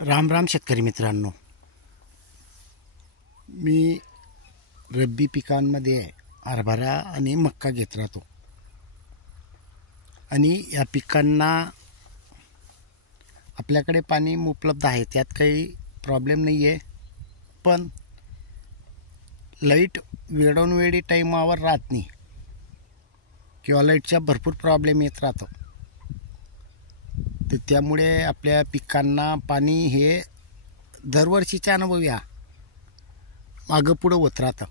राम राम शेतकरी मित्रांनो, मी रब्बी पिकांमध्ये हरभरा आणि मक्का घेत राहतो आणि या पिकांना आपल्याकडे पाणी उपलब्ध आहे, त्यात काही प्रॉब्लेम नाही आहे. पण लाईट वेळोवेळी टाईमावर राहत नाही किंवा लाईटचा भरपूर प्रॉब्लेम येत राहतो. तर त्यामुळे आपल्या पिकांना पाणी हे दरवर्षीचा अनुभव या मागं पुढं होत राहतं.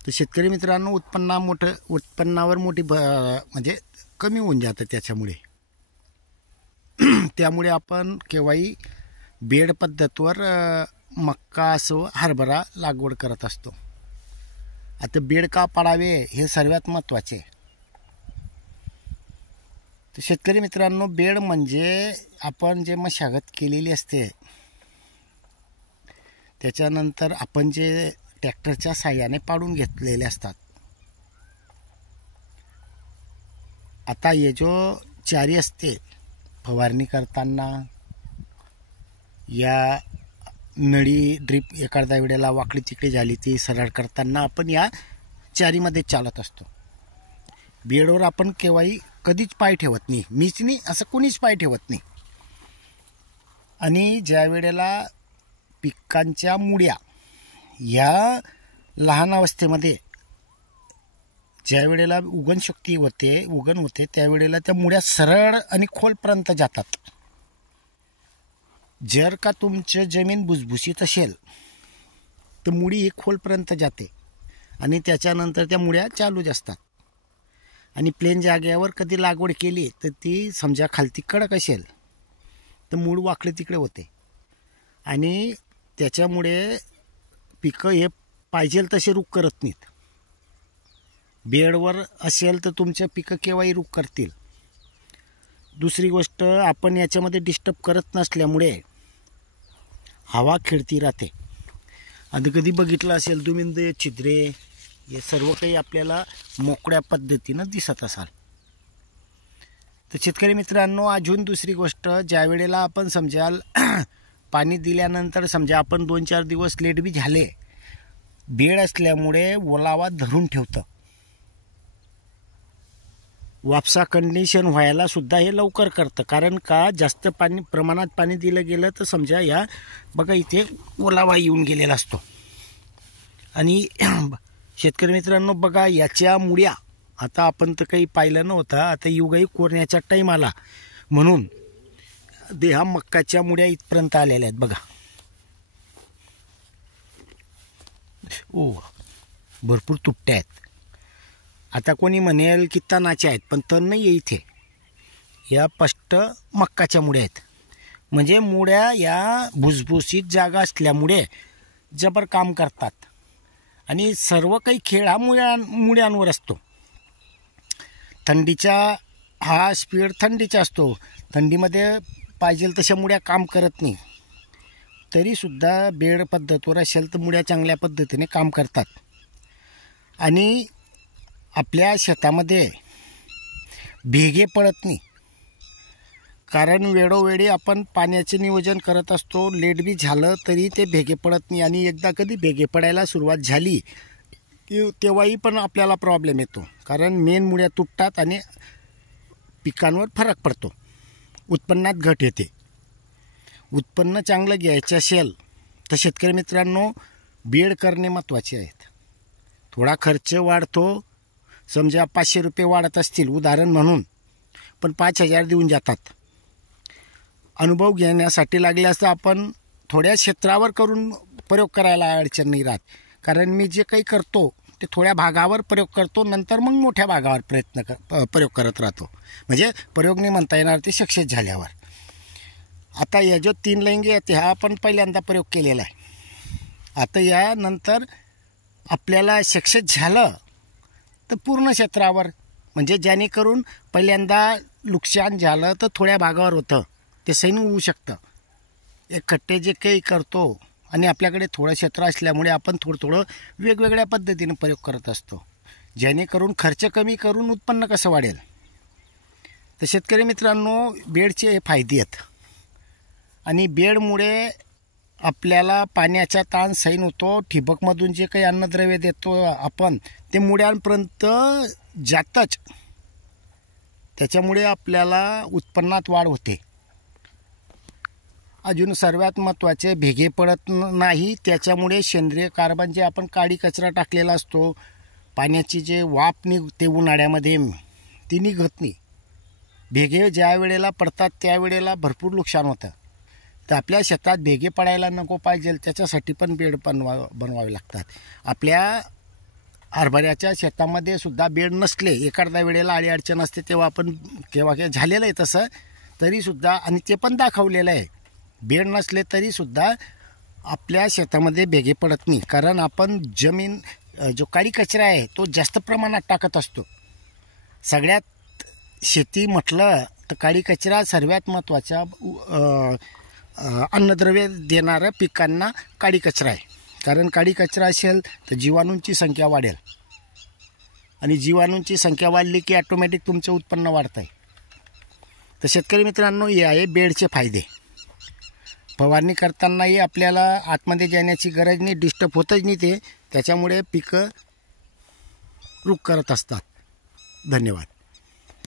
तर शेतकरी मित्रांनो, उत्पन्नावर मोठी म्हणजे कमी होऊन जातं त्याच्यामुळे. त्यामुळे आपण केव्हाही बेड पद्धतीवर मक्का असो हरभरा लागवड करत असतो. आता बेड का पाडावे हे सर्वात महत्त्वाचे. तर शेतकरी मित्रांनो, बेड म्हणजे आपण जे मशागत केलेली असते त्याच्यानंतर आपण जे ट्रॅक्टरच्या साहाय्याने पाडून घेतलेले असतात. आता हे जो चारी असते फवारणी करताना या नळी ड्रीप एखाद्या वेळेला वाकडी तिकडे झाली ती सरळ करताना आपण या चारीमध्ये चालत असतो. बेडवर आपण केव्हाही कधीच पाय ठेवत नाही, मीच नाही असं कोणीच पाय ठेवत नाही. आणि ज्या वेळेला पिकांच्या मुळ्या या लहान अवस्थेमध्ये ज्या वेळेला उगण होते त्यावेळेला त्या मुळ्या सरळ आणि खोलपर्यंत जातात. जर का तुमची जमीन भुसभुशीत असेल तर मुळी ही खोलपर्यंत जाते आणि त्याच्यानंतर त्या मुळ्या चालूच असतात. आणि प्लेन जागेवर कधी लागवड केली तर ती समजा खालती कडक असेल तर मूळ वाकडे तिकडे होते आणि त्याच्यामुळे पिकं हे पाहिजे तसे रूख करत नाहीत. बेडवर असेल तर तुमच्या पिकं केव्हाही रूख करतील. दुसरी गोष्ट, आपण याच्यामध्ये डिस्टर्ब करत नसल्यामुळे हवा खेळती राहते. आणि कधी बघितलं असेल तुम्ही छिद्रे हे सर्व काही आपल्याला मोकळ्या पद्धतीनं दिसत असाल. तर शेतकरी मित्रांनो, अजून दुसरी गोष्ट, ज्या वेळेला आपण समजाल पाणी दिल्यानंतर समजा आपण 2-4 दिवस लेट बी झाले, बेड असल्यामुळे ओलावा धरून ठेवतं. वापसा कंडिशन व्हायला सुद्धा हे लवकर करतं. कारण का जास्त प्रमाणात पाणी दिलं गेलं तर समजा या बघा इथे ओलावा येऊन गेलेला असतो. आणि शेतकरी मित्रांनो बघा, याच्या मुळ्या आता आपण तर काही पाहिलं नव्हतं, आता युगाई कोरण्याचा टाईम आला म्हणून देहा मक्काच्या मुळ्या इथपर्यंत आलेल्या आहेत बघा. ओ भरपूर तुपट्या आहेत. आता कोणी म्हणेल की तणाच्या आहेत, पण तण नाही आहे इथे, या स्पष्ट मक्काच्या मुळ्या आहेत. म्हणजे मुळ्या या भुसभुशीत जागा असल्यामुळे जबर काम करतात आणि सर्व काही खेळ हा मुळ्यांवर असतो. थंडीचा हा स्पीड थंडीचा असतो. थंडीमध्ये पाहिजे तशा मुळ्या काम करत नाही, तरीसुद्धा बेड पद्धतीवर असेल तर मुळ्या चांगल्या पद्धतीने काम करतात. आणि आपल्या शेतामध्ये भेगे पडत नाही, कारण वेळोवेळी आपण पाण्याचे नियोजन करत असतो. लेट बी झालं तरी ते भेगे पडत नाही. आणि एकदा कधी भेगे पडायला सुरुवात झाली की तेव्हाही पण आपल्याला प्रॉब्लेम येतो, कारण मेन मुळ्या तुटतात आणि पिकांवर फरक पडतो, उत्पन्नात घट येते. उत्पन्न चांगलं घ्यायचं असेल तर शेतकरी मित्रांनो, बेड करणे महत्त्वाचे आहेत. थोडा खर्च वाढतो, समजा 500 रुपये वाढत असतील उदाहरण म्हणून, पण 5000 देऊन जातात. अनुभव घेण्यासाठी लागल्यास आपण थोड्या क्षेत्रावर करून प्रयोग करायला अडचण नाही राहत. कारण मी जे काही करतो ते थोड्या भागावर प्रयोग करतो, नंतर मग मोठ्या भागावर प्रयोग करत राहतो. म्हणजे प्रयोग नाही म्हणता येणार, ते सक्सेस झाल्यावर. आता या जो 3 लैंगी आहेत हा आपण पहिल्यांदा प्रयोग केलेला आहे. आता यानंतर आपल्याला सक्सेस झालं तर पूर्ण क्षेत्रावर, म्हणजे जेणेकरून पहिल्यांदा नुकसान झालं तर थोड्या भागावर होतं ते सैन होऊ शकतं. एकट्टे जे काही करतो आणि आपल्याकडे थोडं क्षेत्र असल्यामुळे आपण थोडं वेगवेगळ्या पद्धतीने प्रयोग करत असतो, जेणेकरून खर्च कमी करून उत्पन्न कसं वाढेल. तर शेतकरी मित्रांनो, बेडचे फायदे आहेत. आणि बेडमुळे आपल्याला पाण्याचा ताण सहन होतो. ठिबकमधून जे काही अन्नद्रव्य देतो आपण ते मुळ्यांपर्यंत जातच. त्याच्यामुळे आपल्याला उत्पन्नात वाढ होते. अजून सर्वात महत्त्वाचे भेगे पडत नाही. त्याच्यामुळे सेंद्रिय कार्बन जे आपण काडी कचरा टाकलेला असतो, पाण्याची जे वाफ निघते उन्हाळ्यामध्ये ती निघत नाही. भेगे ज्या वेळेला पडतात त्यावेळेला भरपूर नुकसान होतं. तर आपल्या शेतात भेगे पडायला नको पाहिजे त्याच्यासाठी पण बेड बनवावे लागतात. आपल्या हरभऱ्याच्या शेतामध्ये सुद्धा बेड नसले, एखाद्या वेळेला अडचण असते तेव्हा आपण केव्हा झालेलं आहे तसं तरीसुद्धा, आणि ते पण दाखवलेलं आहे. बेड नसले तरीसुद्धा आपल्या शेतामध्ये भेगे पडत नाही. कारण आपण जमीन जो काडी कचरा आहे तो जास्त प्रमाणात टाकत असतो. सगळ्यात शेती म्हटलं तर काडी कचरा सर्वात महत्त्वाचा अन्नद्रव्य देणारं पिकांना काडी कचरा आहे. कारण काडी कचरा असेल तर जीवाणूंची संख्या वाढेल, आणि जीवाणूंची संख्या वाढली की ऑटोमॅटिक तुमचं उत्पन्न वाढतं आहे. तर शेतकरी मित्रांनो, हे आहे बेडचे फायदे. फवारणी करतानाही आपल्याला आतमध्ये जाण्याची गरज नाही, डिस्टर्ब होतच नाही ते. त्याच्यामुळे पिकं रूप करत असतात. धन्यवाद.